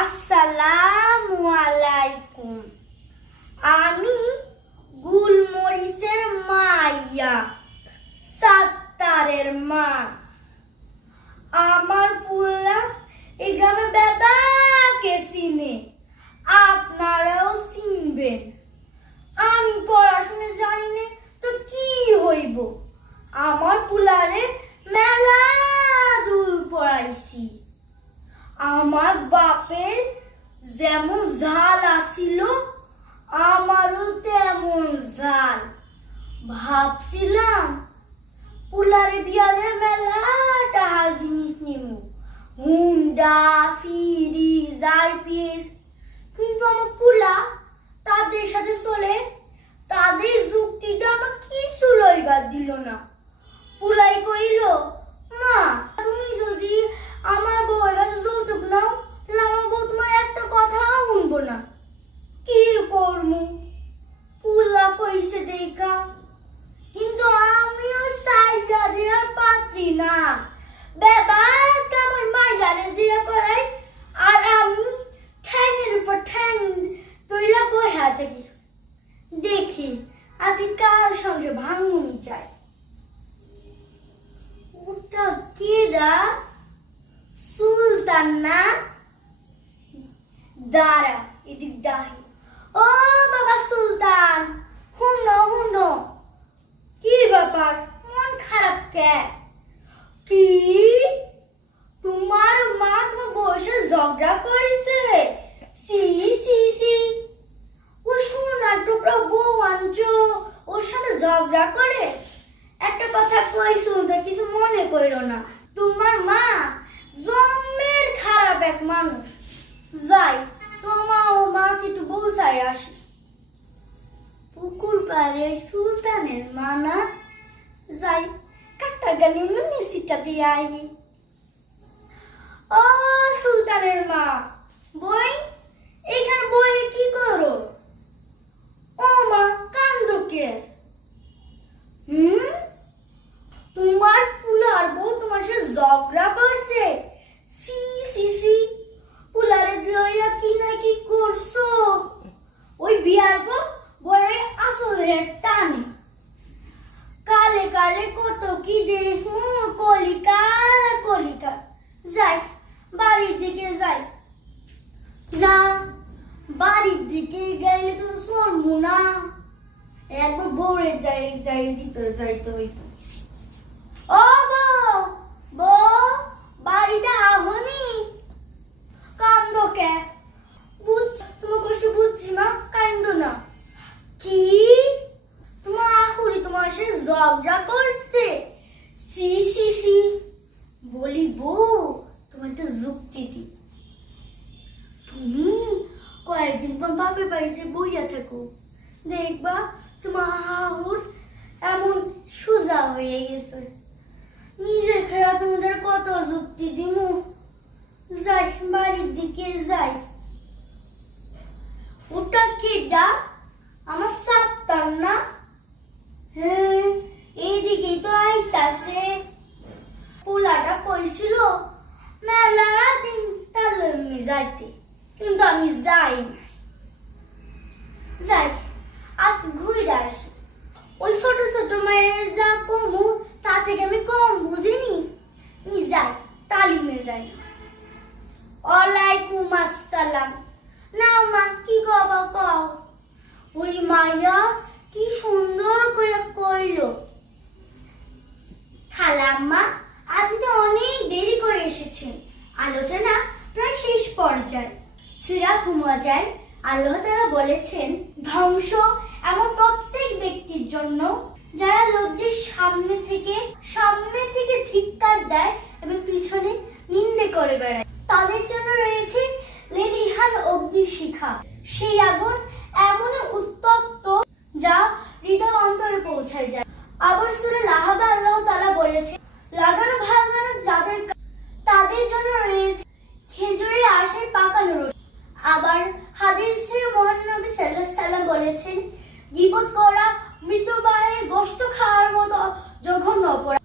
আসসালামু আলাইকুম। আমি গুলমরিচের মাইয়া, সাত্তারের মা। আমার পুরা এই গ্রামে বেবাকে চিনে, আপনারাও চিনবেন। আমি পড়াশোনা জানি না, তো কি হইব? আমার পুলারে মেলা দূর পড়াইছি। আমার বাপের যেমন ঝাল আসিল, আমারও তেমন ঝাল। ভাবছিলাম, পুলারে বিয়ালে মেলা টাহা জিনিস নেব হুন্ডা ফিরি যাই পিস কিন্তু আমার পুলা তাদের সাথে চলে তাদের যুক্তিটা আমার কিছু লইবার দিল না পুলাই কইল মা তুমি যদি আমার বউয়ের কাছে যৌতুক নাও তাহলে আমার বউ তোমার একটা কথাও শুনব না কি করমু পুলা কইছে দেখা কিন্তু আমিও সাইডা দেওয়ার পাত্রী না কাল সঙ্গে ভাঙুনি চাই? ওটা কেডা সুলতান? না দাঁড়া এদিক ডাহি ও বাবা সুলতান হুনো হুনো কি ব্যাপার মন খারাপ কে কি তোমার মা তোমার বসে ঝগড়া করেছে সি সি সি ও সোনার টুকরা বউ আনছো ওর সাথে ঝগড়া করে একটা কথা কই শুনতে কিছু মনে কইরো না। তোমার মা জম্মের খারাপ এক মানুষ। যাই তোমার ও মা কি একটু বউসাই আসি। পুকুর পাড়ে সুলতানের মা না যাই কাটা গালি নুনি সিটা দিয়ে আই ও সুলতানের মা, বই, এখানে বইয়ে কি করো? ও মা, কান্দো কে? হুম তোমার পুলার বউ তোমার সাথে ঝগড়া করছে সি সি সি পুলারে লইয়া কি না কি করছ ওই বিয়ার পর বড় আসলে টানে। কালে কালে কত কি দেখমু কলিকাল কলিকাল যাই, বাড়ির দিকে যাই। না বাড়ির দিকে গেলে তো শোনবো না। একবার বউরে যাই যাই দিতে যাইতে হইতো ও বউ বউ, বাড়িটা আহনি কান্দ কে বুঝ তোমার কষ্ট বুঝছি মা কান্দ না কি তোমার আহুরি তোমার সাথে ঝগড়া করছে সি সি সি বলি বউ তোমার একটা যুক্তি দি তুমি কয়েকদিন পর বাপের বাড়িতে বইয়া থাকো দেখবা তোমার হাহুর এমন সোজা হয়ে গেছে। নিজে খেয়া তোমাদের কত যুক্তি দিমু। যাই, বাড়ির দিকে যাই। ওটা কেডা আমার সাপ্তার না? হ্যাঁ এইদিকেই তো আইতাছে। পোলাটা কইছিল, মেলা দিন তার এমনি যাইতে। কিন্তু আমি যাই না যাই আজ ঘুরে আসি। ওই ছোট ছোট মেয়ের যা কমু তা থেকে আমি কম বুঝিনি। নি যাই, তালিমে যাই। ওয়ালাইকুম আসসালাম। নাও মা, কি কবা কও? ওই মাইয়া কি সুন্দর করে কইলো। খালাম্মা আপনি তো অনেক দেরি করে এসেছেন আলোচনা প্রায় শেষ পর্যায়ে। সুরা হুমাজায় আল্লাহ তারা বলেছেন, ধ্বংস এমন প্রত্যেক ব্যক্তির জন্য যারা লোকদের সামনে থেকে সামনে থেকে ধিক্কার দেয় এবং পিছনে নিন্দে করে বেড়ায়। তাদের জন্য রয়েছে লেলিহান অগ্নিশিখা। সেই আগুন এমন উত্তপ্ত যা হৃদয় অন্তরে পৌঁছায় যায়। আবার সুরে লাহাবা আল্লাহ তালা বলেছে লাগানো ভাগানো যাদের তাদের জন্য রয়েছে খেজুরে আসে পাকানো আবার হাদিসে মহানবী সাল্লাম বলেছেন, গীবত করা মৃত বাহের গোশত খাওয়ার মতো জঘন্য অপরাধ।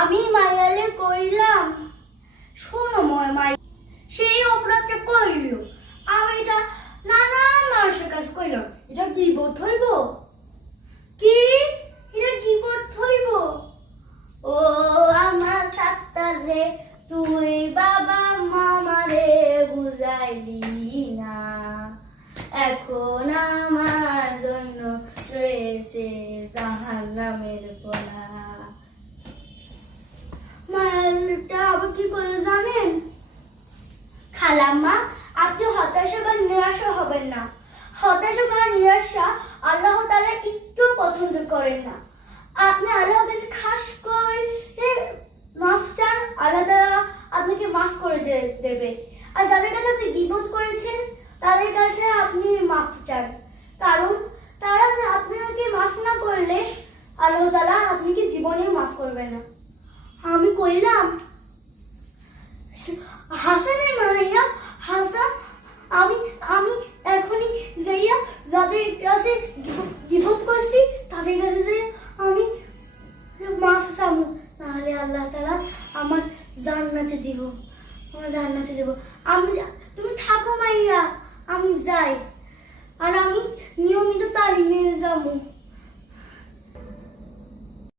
আমি মায়ালে কইলাম, শোনো মাই সেই অপরাধ করল আমি এটা নানান মানুষের কাছে কইলাম, এটা গিবত হইব? কি? এটা গিবত হইব? ও আমার সাত্তারে তুই বাবা এখন আমার জন্য রয়েছে জাহান নামের পোলা আবার কি করে জানেন? খালাম্মা, আপনি হতাশা বা হবেন না। হতাশা বা নিরাশা আল্লাহ তাআলা একটু পছন্দ করেন না। আপনি আল্লাহর কাছে খাস করে মাফ চান, আল্লাহ তাআলা আপনাকে মাফ করে দেবে। আর যাদের কাছে আপনি বিপদ করেছেন, তাদের কাছে আপনি চান। কারণ তারা আপনাকে মাফ না করলে, আল্লাহ তাআলা আপনাকে জীবনেও মাফ করবে না। আমি কইলাম হাসানের মারিয়া হাসান, আমি আমি এখনই যাইয়া যাদের কাছে বিপদ করছি, তাদের কাছে যাই আমি মাফ চামু। নাহলে আল্লাহ তালা আমার জান্নাতে দিব, আমার জান্নাতে দিব। আমি, তুমি থাকো মাইয়া, আমি যাই। আর আমি নিয়মিত তালিমে যাব।